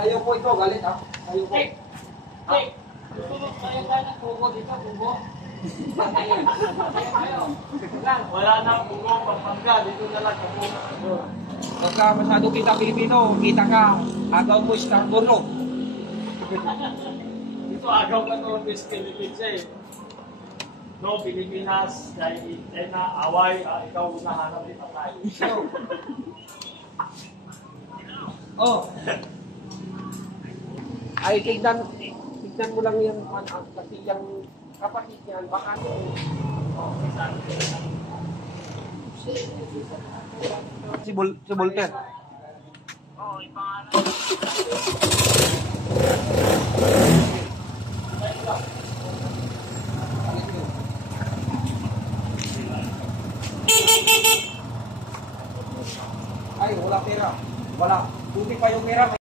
Ayaw po ito, galit ha. Ayaw po. Wala na ang bugo, Pampanga, dito na lang ako. Pagka masyado kita Pilipino, kita ka, agaw mo Scarborough. Dito agaw ka to, West Philippines eh. No, Pilipinas, dahil na away, ikaw unahanap din tayo. Oh. Ay, tignan mo lang yan, kasi yung kapatid yan, baka si Voltaire. Oo, ipangalan. Ay, wala pera. Wala. Buti pa yung pera.